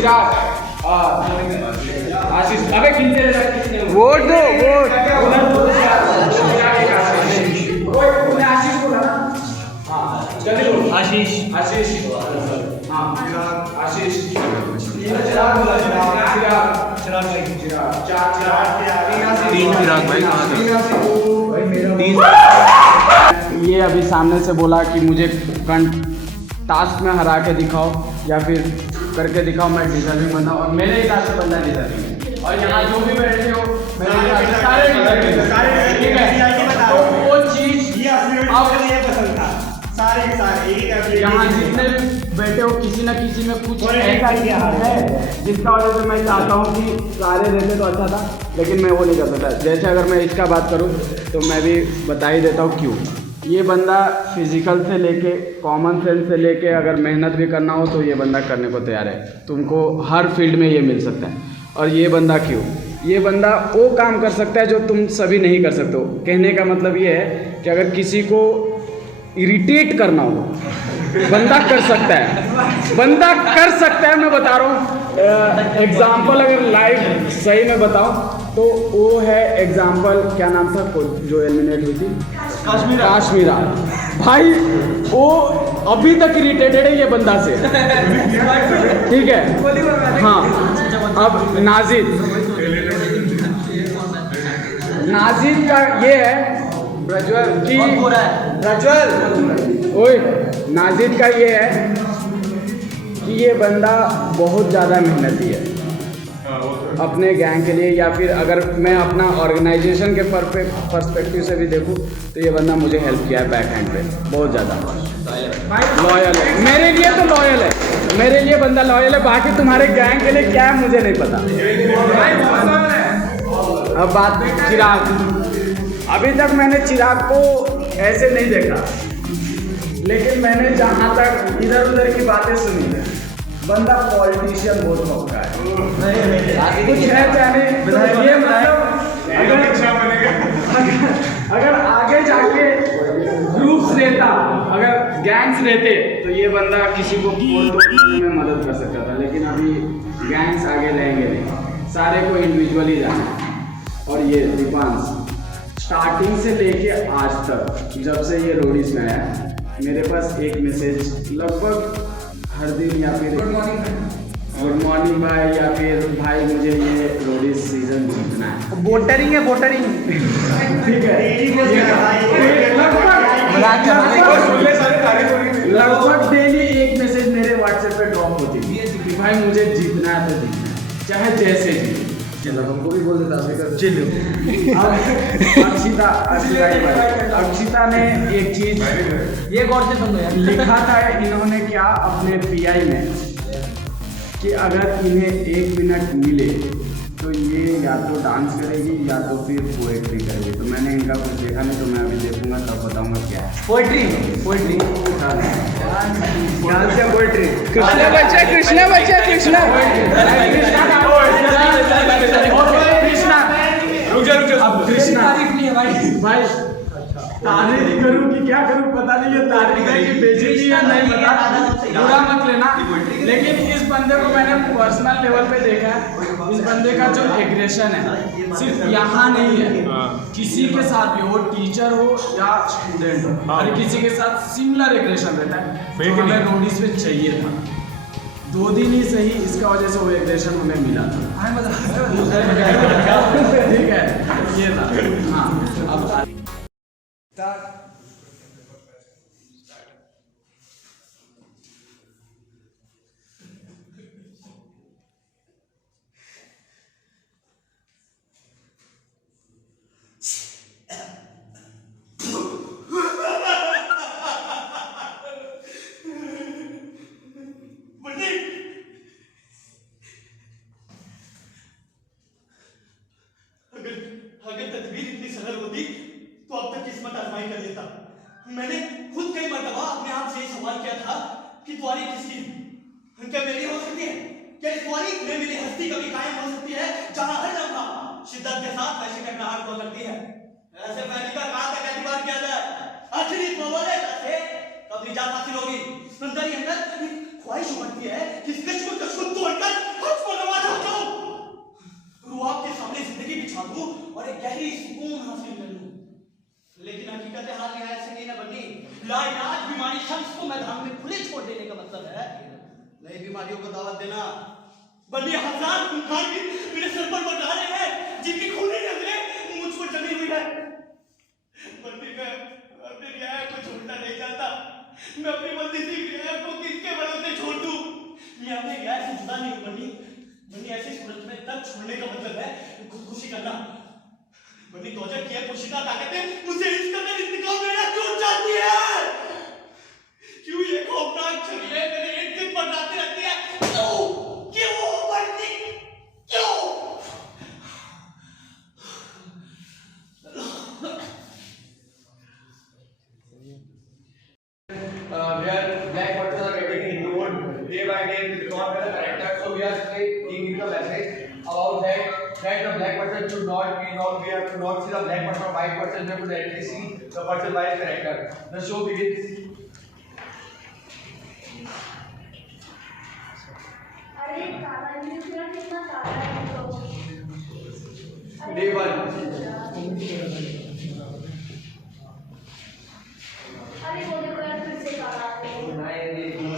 चिराग, आशीष, अबे किनसे ले रहा है? वोट दो, वोट। आशीष बोला ना? हाँ, जल्दी बोलो। आशीष, आशीष, हाँ, आशीष, चिराग बोला, चिराग भाई, तीन चिराग भाई कहाँ थे? ये अभी सामने से बोला कि मुझे टास्क में हरा के दिखाओ या फिर करके दिखाओ, मैं डिजर्विंग बंदा, और मेरे हिसाब से बंदा डिजर्विंग है। और यहाँ जो भी बैठे हो मेरे हिसाब से सारे डिजर्विंग है, ठीक है? तो वो चीज़ यहाँ जितने भी बैठे हो किसी न किसी में कुछ ऐसा है जिसका वजह से मैं चाहता हूँ कि सारे रहते तो अच्छा था, लेकिन मैं वो नहीं कर सकता। जैसे अगर मैं इसका बात करूँ तो मैं भी बता ही देता हूँ क्यों। ये बंदा फिजिकल से लेके कॉमन सेंस से लेके अगर मेहनत भी करना हो तो ये बंदा करने को तैयार है, तुमको हर फील्ड में ये मिल सकता है। और ये बंदा क्यों, ये बंदा वो काम कर सकता है जो तुम सभी नहीं कर सकते हो। कहने का मतलब ये है कि अगर किसी को इरिटेट करना हो बंदा कर सकता है, बंदा कर सकता है। मैं बता रहा हूँ एग्जाम्पल, अगर लाइव सही में बताऊँ तो वो है एग्जाम्पल, क्या नाम था जो एलिमिनेट हुई थी? काश्मीरा भाई, वो अभी तक इरिटेटेड है ये बंदा से, ठीक है? हाँ, अब नाजिद का ये है ओए, नाजिद का ये है कि ये बंदा बहुत ज़्यादा मेहनती है अपने गैंग के लिए, या फिर अगर मैं अपना ऑर्गेनाइजेशन के पर्सपेक्टिव से भी देखूं तो ये बंदा मुझे हेल्प किया है बैक हैंड पे बहुत ज़्यादा। लॉयल है मेरे लिए, तो लॉयल है मेरे लिए, बंदा लॉयल है। बाकी तुम्हारे गैंग के लिए क्या है मुझे नहीं पता। अब बात चिराग, अभी तक मैंने चिराग को ऐसे नहीं देखा, लेकिन मैंने जहाँ तक इधर उधर की बातें सुनी है, बंदा पॉलिटिशियन बहुत पक्का है, कुछ है चाहे ये मतलब अगर आगे जाके ग्रुप्स रहता, अगर गैंग्स रहते तो ये बंदा किसी को में मदद कर सकता था, लेकिन अभी गैंग्स आगे रहेंगे नहीं, सारे को इंडिविजुअली जाना है। और ये दीपांश स्टार्टिंग से लेके आज तक जब से ये रोडीज में आया, मेरे पास एक मैसेज लगभग हर दिन, या फिर गुड मॉर्निंग भाई, या फिर भाई मुझे ये रोडीज सीजन जीतना है, वोटरिंग है, वोटरिंग, ठीक है? लगभग डेली एक मैसेज मेरे व्हाट्सएप पे ड्रॉप होती थी कि भाई मुझे जीतना है तो जीतना है, चाहे जैसे जीते। हमको भी बोल देता चलो। अक्षिता ने एक चीज ये गौर से सुनो यार, लिखा था इन्होंने क्या अपने पीआई में कि अगर इन्हें 1 मिनट मिले तो ये या तो डांस करेगी या तो फिर पोएट्री करेगी। तो मैंने इनका कुछ देखा नहीं, तो मैं अभी देखूंगा तब बताऊंगा क्या है। पोएट्री डांस या पोएट्री? कृष्णा बच्चा, कृष्णा बच्चा, कृष्णा अब कृष्णा तारीफ नहीं है भाई तारीफ करूं कि क्या करूं पता नहीं, ये तारीफ है कि बेइज्जती है नहीं पता, बुरा मत लेना। लेकिन इस बंदे को मैंने पर्सनल लेवल पे देखा है, इस बंदे का जो एग्रेशन है सिर्फ यहाँ नहीं है, किसी के साथ भी हो, टीचर हो या स्टूडेंट हो, हर किसी के साथ सिमिलर एग्रेशन रहता है, जो हमें रोडीज पे चाहिए था। 2 दिन ही सही, इसका वजह से वो एग्रेशन हमें मिला था। ठीक है, ये था। हाँ, अब अगर तदबीर इतनी सरल होती तो अब तक किस्मत आजमाई कर लेता। मैंने खुद कई मर्तबा अपने आप से सवाल किया था कि तुम्हारी किसकी, क्या मेरी हो सकती है? क्या इस तुम्हारी में मेरी हस्ती कभी कायम हो सकती है, जहां हर लम्हा शिद्दत के साथ वैसी टकराहट हो सकती है? ऐसे फैली का कहां तक एतबार किया जाए? आखिर इस मवाले से कब निजात हासिल होगी? अंदर ही अंदर ख्वाहिश उमड़ती है कि इस कश्मकश को तोड़कर लाइलाज बीमारी शख्स को मैदान में खुले छोड़ देने का मतलब है नई बीमारियों को दावत देना। बल्कि हजार खूंखार भी मेरे सर पर बता रहे हैं जिनकी खूनी नजरें मुझ पर जमी हुई है। बल्कि मैं अपने न्याय को छोड़ना नहीं चाहता। मैं अपनी बंदी न्याय को किसके भरोसे छोड़ दूं? मैं अपने न्याय से जुदा नहीं हूं बल्कि ऐसी सूरत में तब छोड़ने का मतलब है खुदकुशी करना। बल्कि तोजह की पोशीदा ताकतें मुझे इस कदर इंतकाम लेना क्यों चाहती है? क्यों ये खौफनाक छवियां मेरे इर्द गिर्द मंडराती रहती है? क्यों बंदी क्यों? Where black buttons are getting ignored day by day with not better character. So we are giving the message about that the black button should not be we have to not see the black button or white button. We have to directly see the person by his character. The show begins. अरे काला ये पूरा कितना काला है तो Day 1. अरे वो देखो यार फिर से काला है Day 2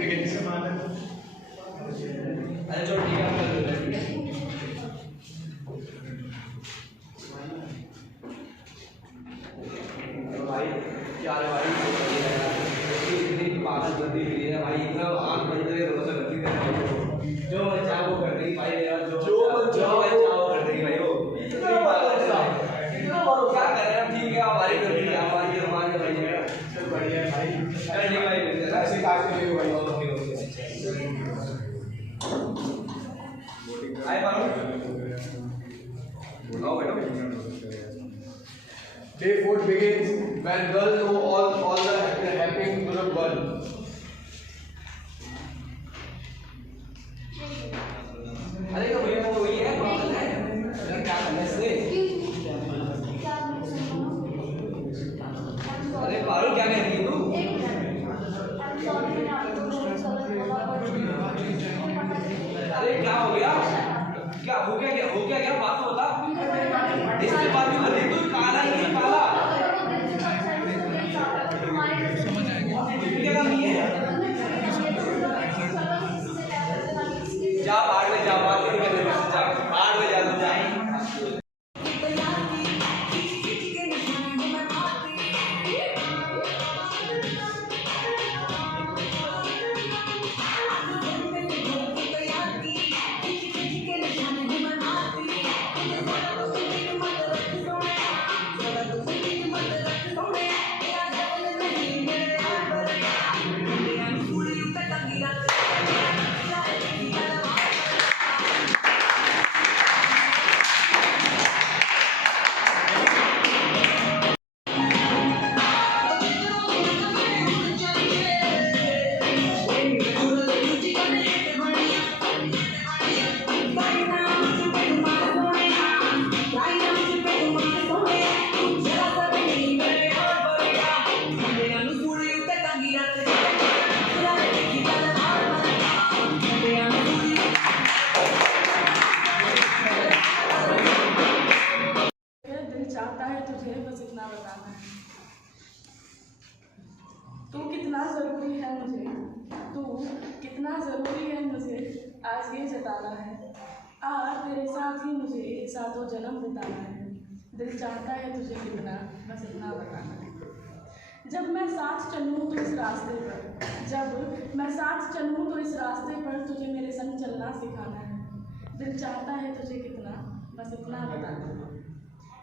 begins. अरे जो ठीक है भाई क्या है भाई इतनी पागल बंदी मिली है भाई इतना आंख बंद करके भरोसा करती है जो मैं चाह वो कर रही भाई यार जो मैं चाह वो कर रही भाई वो इतना भरोसा क्या कर रहे हैं ठीक है हमारी कर रही है हमारी भाई चल बढ़िया भाई चल ठीक भाई ऐसे काट के भाई ओके ओके आए बारो आओ बेटा Day 4 begins when girls know all the happening to the girl. अरे तो भैया वो वही है प्रॉब्लम है क्या करने से अरे पारो क्या कह रही है तू अरे क्या हो गया क्या बात तो बता इसके बाद भी भले तू काला ही नहीं काला क्या नहीं है जा बाहर में जा बात नहीं करने जा बाहर में जा जा चाहता है तुझे बस इतना बताना है तू कितना ज़रूरी है मुझे तू कितना ज़रूरी है मुझे आज ये जताना है आज तेरे साथ ही मुझे सातों जन्म बिताना है दिल चाहता है तुझे कितना बस इतना बताना है जब मैं साथ चलूँ तो इस रास्ते पर तुझे मेरे संग चलना सिखाना है दिल चाहता है तुझे कितना बस इतना बताना है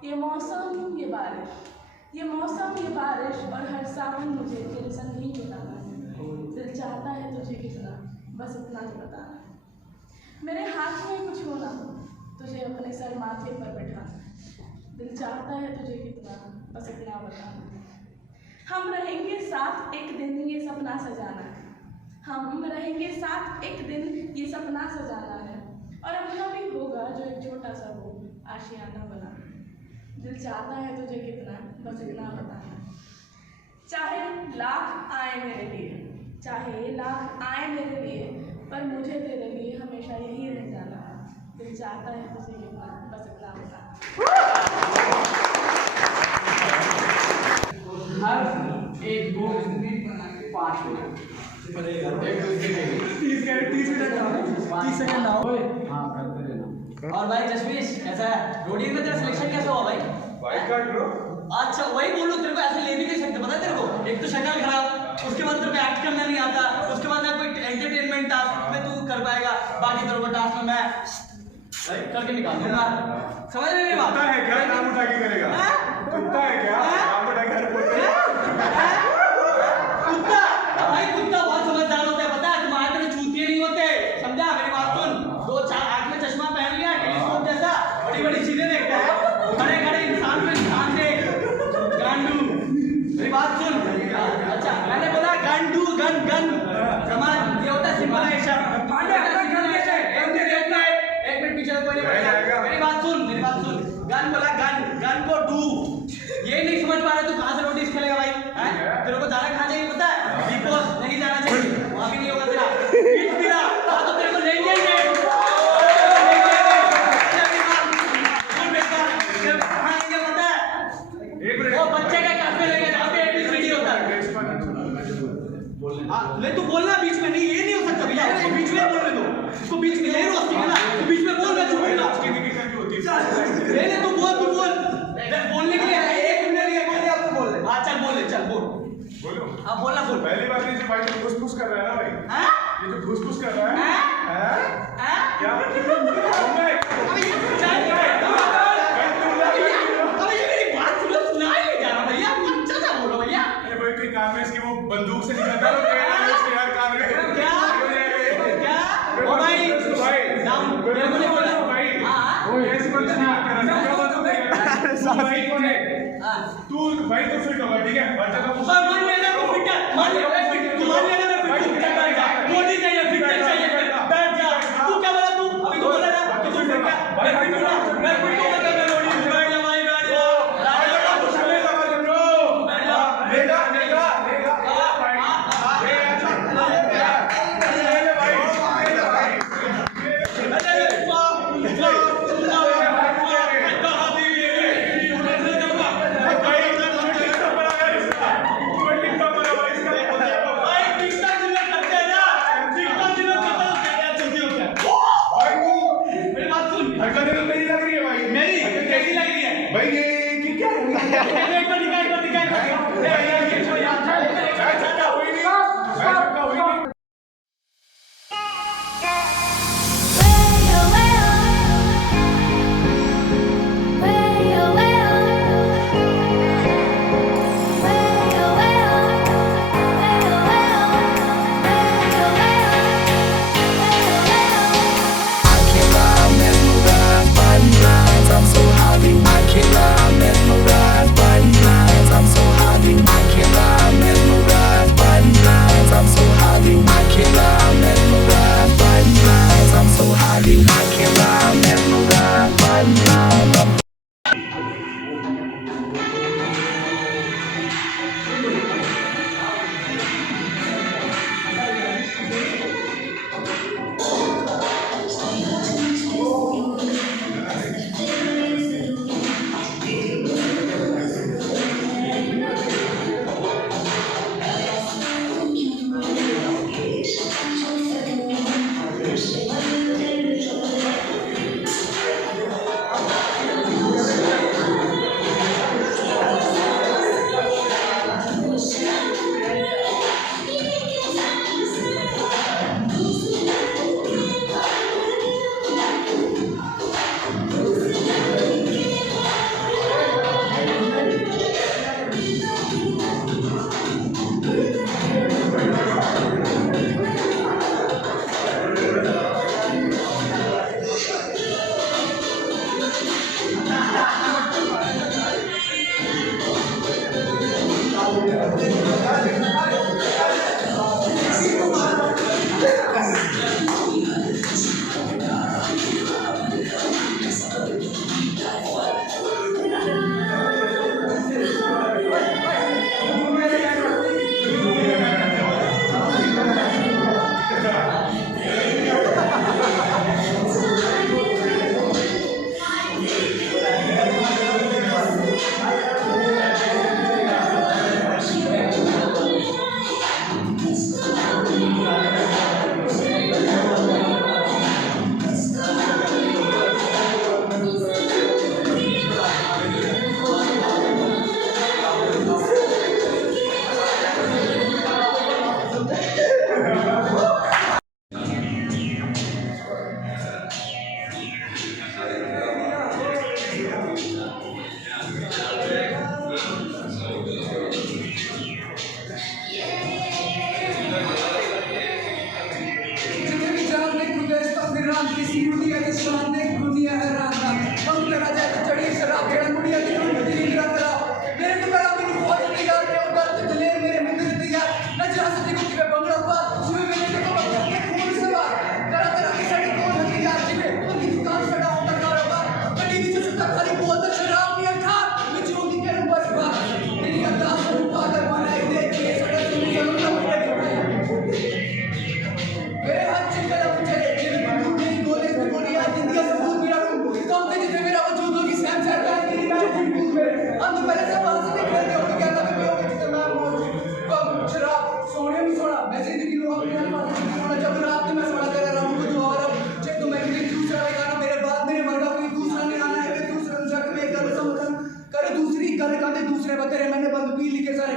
ये मौसम ये बारिश और हर सावन मुझे तेरे संग ही बिताना है दिल चाहता है तुझे कितना बस इतना ही बताना है मेरे हाथ में कुछ होना तुझे अपने सर माथे पर बैठाना दिल चाहता है तुझे कितना बस इतना बताना है हम रहेंगे साथ एक दिन ये सपना सजाना है और अपना भी होगा जो एक छोटा सा वो आशियाना बना दिल चाहता है तुझे कितना बस इतना बताना चाहे लाख आए मेरे लिए पर मुझे तेरे लिए हमेशा यही रह जाना दिल चाहता है तुझे कितना बस इतना बताना को 5 मिनट 30 सेकंड आओ। हाँ करते रहना। और भाई जसवीश कैसा है? रोडी में तेरा सिलेक्शन कैसा हुआ भाई? White card bro. अच्छा वही बोलूं, तेरे को ऐसे ले भी नहीं सकते, पता है तेरे को? एक तो शक्ल खराब, उसके बाद तेरे को एक्ट करना नहीं आता, उसके बाद ना कोई एंटरटेनमेंट टास्क में तू कर पाएगा, बाकी तेरे को टास्क में मैं करके निकाल दूंगा। समझ रहे मेरी बात? कुत्ता है क्या नाम उठा के करेगा? कुत्ता है क्या नाम उठा के हर बोल कुत्ता भाई, कुत्ता बहुत समझदार होता है, पता है? तुम्हारे तरह चूतिए नहीं होते, समझा मेरी बात? सुन, 2-4 आंख में चश्मा पहन लिया, टेलीस्कोप जैसा, बड़ी बड़ी चीजें देखता है, खड़े खड़े इंसान को इंसान से गांडू। मेरी बात सुन। अच्छा मैंने बोला गांडू, गन गन समझ, ये होता है सिंपलाइजेशन। एक मिनट पीछे कोई नहीं, मेरी बात सुन, मेरी बात सुन। गन बोला, गन गन को डू, ये नहीं समझ पा रहे तो कहां से रोटीज खेलेगा भाई? हैं? तेरे को जाना कहां चाहिए पता है? बिग बॉस नहीं जाना चाहिए, वहां भी नहीं होगा तेरा। बीच तेरा तो तेरे को लेंगे ही नहीं। वो बच्चे का कैफे लेके जहाँ पे ABCD होता है। ले तू बोलना बीच में, नहीं ये नहीं हो सकता भैया, उसको बीच में बोलने दो, उसको बीच में, यही रोस्टिंग है ना, तू बीच में बोल, मैं चुपूंगा। ले ले तू बोल, तू बोल, बोलने के लिए है, 1 मिनट के लिए आपको बोल ले। हाँ चल बोल ले, चल बोल। बोलो। हाँ बोलना बोल। पहली बात ये जो भाई जो घुस-घुस कर रहा है ना भाई, हाँ? ये जो घुस-घुस कर रहा है, हाँ? हाँ? क्या? अबे ये मेरी बात सुना ही नहीं जा रहा भैया, अच्छा सा बोलो भैया। अरे भाई कोई काम है इसकी, वो बंदूक से निकलता है उसके यार काम है। क्या? ओ भाई डाउन, मेरे को नहीं बोला भाई। हाँ ऐसे मत कर रहा, क्या बात होती है? भाई कौन है? हाँ तू भाई तो फिट होगा, ठीक है? बच्चा का और मान लेना तू फिट है, मान लेना मैं फिट, तू मान लेना मैं फिट हूं, बैठ जा, बॉडी चाहिए, फिटनेस चाहिए, बैठ जा। तू क्या बोला? तू अभी तो बोला ना कि तू फिट है, मैं फिट हूं ना, मैं फिट हूं, मतलब मैं बॉडी में बैठ जा भाई, बैठ जा। भाई ये क्या है?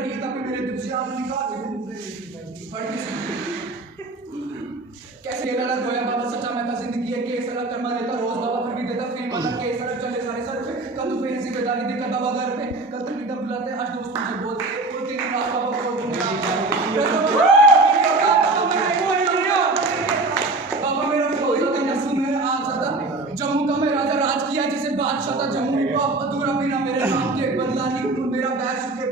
की किताब पे मेरे दिल से आप निकाल कैसे ये लड़ा गोया बाबा सच्चा मैं था जिंदगी है केस अलग कर्मा देता रोज बाबा फिर भी देता फ्री वाला केस अलग चले सारे सर पे कल तू पे जिम्मेदारी दे कर बाबा घर पे कल तक एकदम बुलाते आज दोस्त मुझे बोलते वो तेरी रात बाबा को बाबा मेरा फौज का नफू मेरा आज ज्यादा जम्मू का मैं राजा राज किया जिसे बादशाह था जम्मू का अधूरा बिना मेरे नाम के बदला नहीं मेरा बैग सुखे